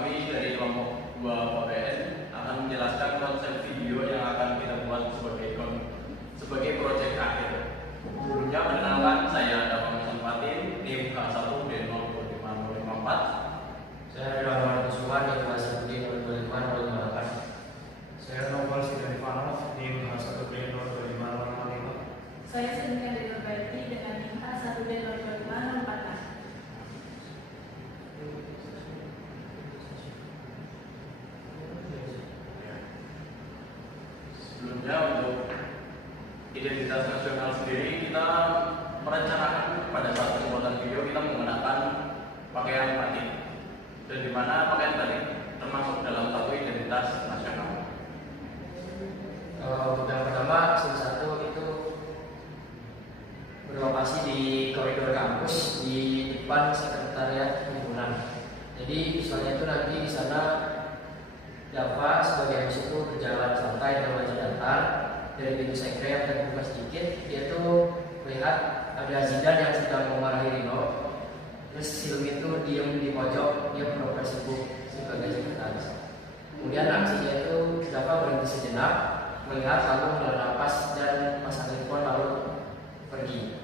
kami dari kelompok 2 PPN akan menjelaskan konsep video yang akan kita buat sebagai proyek akhir. Sebelumnya perkenalkan, saya Dafa Fatin, tim K1 D02554. Saya Rahman Kusuma, tim K1 D02558. Saya Novel Sidarifano, tim K1 D02555. Saya Senika Denorbaiti dengan tim A1 D02564. Sebelumnya untuk identitas nasional sendiri, kita merencanakan pada saat pembuatan video kita menggunakan pakaian batik, dan di mana pakaian batik termasuk dalam satu identitas nasional. Yang pertama, scene 1 itu berlokasi di koridor kampus di depan sekretariat himpunan. Jadi visualnya itu nanti di sana Dafa sebagai MC itu berjalan santai dengan wajah datar dari pintu sekre yang terbuka sedikit. Dia tuh melihat ada Zidan yang sedang memarahi Rino. Terus Silmi itu diem di pojok, dia pura-pura sibuk sebagai sekretaris. Kemudian aksinya itu Dafa berhenti sejenak, melihat lalu menghela napas dan pasang handphone lalu pergi.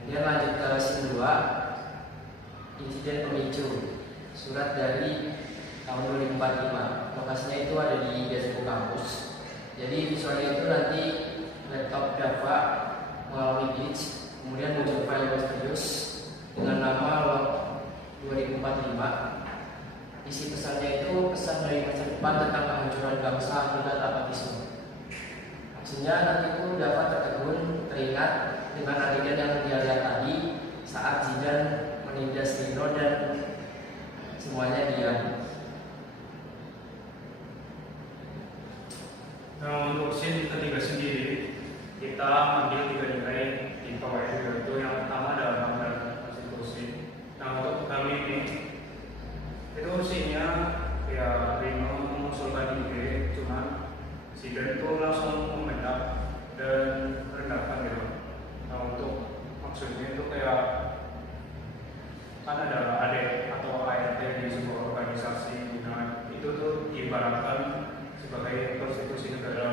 Kemudian lanjut ke scene 2, insiden pemicu, surat dari tahun 2045. Lokasinya itu ada di Despo kampus. Jadi visualnya itu nanti laptop Dafa mengalami glitch, kemudian muncul file misterius dengan nama log 2045. Isi pesannya itu pesan dari masa depan tentang kehancuran bangsa akibat apatisme. Aksinya nanti itu Dafa tertegun, teringat dengan adegan yang dia lihat tadi saat Zidan menindas Rino dan semuanya diam. Nah, untuk scene ketiga sendiri, kita ambil 3 nilai di bawah, yaitu yang pertama adalah nama dan konstitusi. Nah, untuk kali ini itu scene-nya ya Rino mengusulkan ide, cuman Zidan itu langsung memendam dan merendahkan gitu. Nah, untuk maksudnya itu kayak kan ada AD atau ART di sebuah organisasi. Nah, itu tuh diibaratkan sebagai konstitusi negara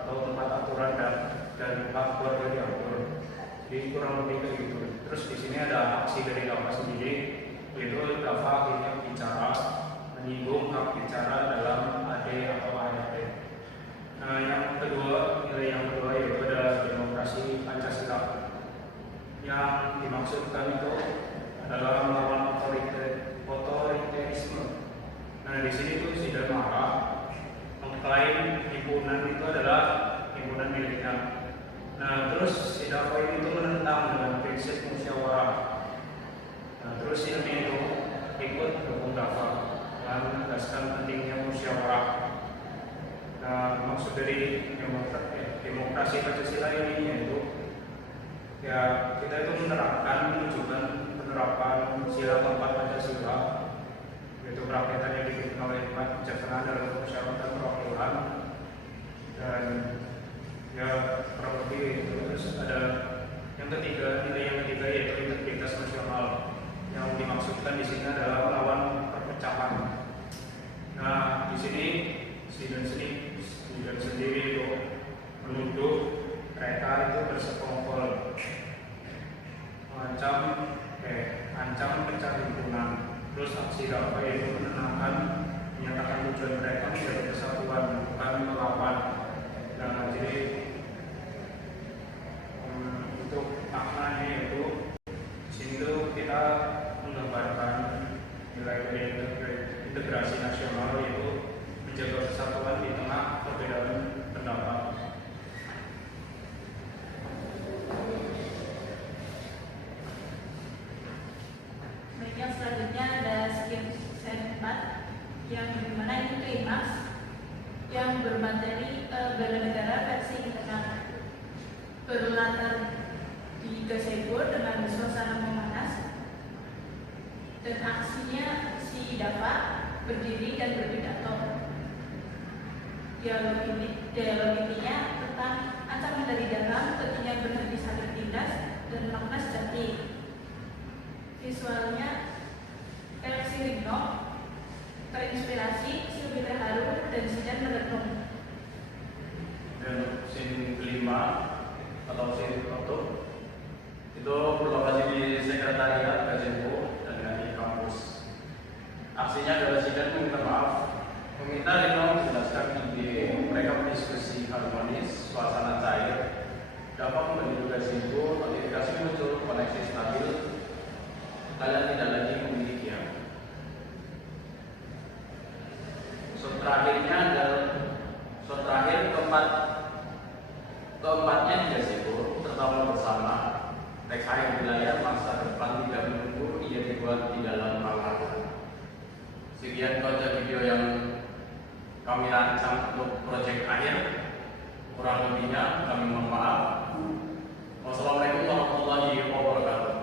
atau tempat aturan dan hak keluarga diatur. Jadi kurang lebih kayak gitu. Terus di sini ada aksi dari Dafa sendiri, yaitu Dafa akhirnya bicara menyinggung hak bicara dalam AD atau ART. Nah, yang kedua, nilai yang kedua yaitu ada demokrasi Pancasila. Yang dimaksudkan itu adalah melawan otoriterisme. Nah, di sini tuh Zidan marah, mengklaim himpunan itu adalah himpunan miliknya. Nah, terus si Dafa ini itu menentang dengan prinsip musyawarah. Nah, terus Silmi itu ikut mendukung Dafa dan menegaskan pentingnya musyawarah. Nah, maksud dari demokrasi Pancasila ini yaitu ya kita itu menunjukkan penerapan sila keempat Pancasila, yaitu kerakyatan yang dipimpin oleh kebijaksanaan dalam permusyawaratan perwakilan, dan ya kurang lebih itu. Terus ada yang ketiga, nilai yang ketiga yaitu integritas nasional. Yang dimaksudkan di sini adalah melawan perpecahan. Nah, di sini Zidan sendiri itu menuduh mereka itu bersekongkol, ancam pecah himpunan. Terus aksi Dafa itu menenangkan, menyatakan tujuan mereka menjadi kesatuan, bukan melawan. Nah, jadi untuk maknanya itu di sini tuh kita menggambarkan nilai integrasi nasional, yaitu menjaga kesatuan di tengah perbedaan pendapat. Yang selanjutnya ada scene 4 yang dimana itu klimaks yang bermateri bela negara versi internal, berlatar di gazebo dengan suasana memanas, dan aksinya si Dafa berdiri dan berpidato. Dialog intinya tentang ancaman dari dalam, tentunya benar bisa bertindas dan makna sejati. Visualnya versi Rino terinspirasi, Silvi terharu, dan Zidan merenung. Dan scene kelima atau scene foto itu berlokasi di sekretariat Gazebo dan di kampus. Aksinya adalah Zidan meminta maaf, meminta Rino menjelaskan ide mereka berdiskusi harmonis, suasana cair, dapat membantu Gazebo, notifikasi muncul, koneksi stabil, kalian tidak lagi memiliki yang. Shot terakhirnya adalah shot terakhir keempatnya di Gazebo tertawa bersama. Teks akhir wilayah masa depan tidak menunggu, ia dibuat di dalam ruangan. Sekian konten video yang kami rancang untuk proyek akhir. Kurang lebihnya kami mohon maaf. Wassalamualaikum warahmatullahi wabarakatuh.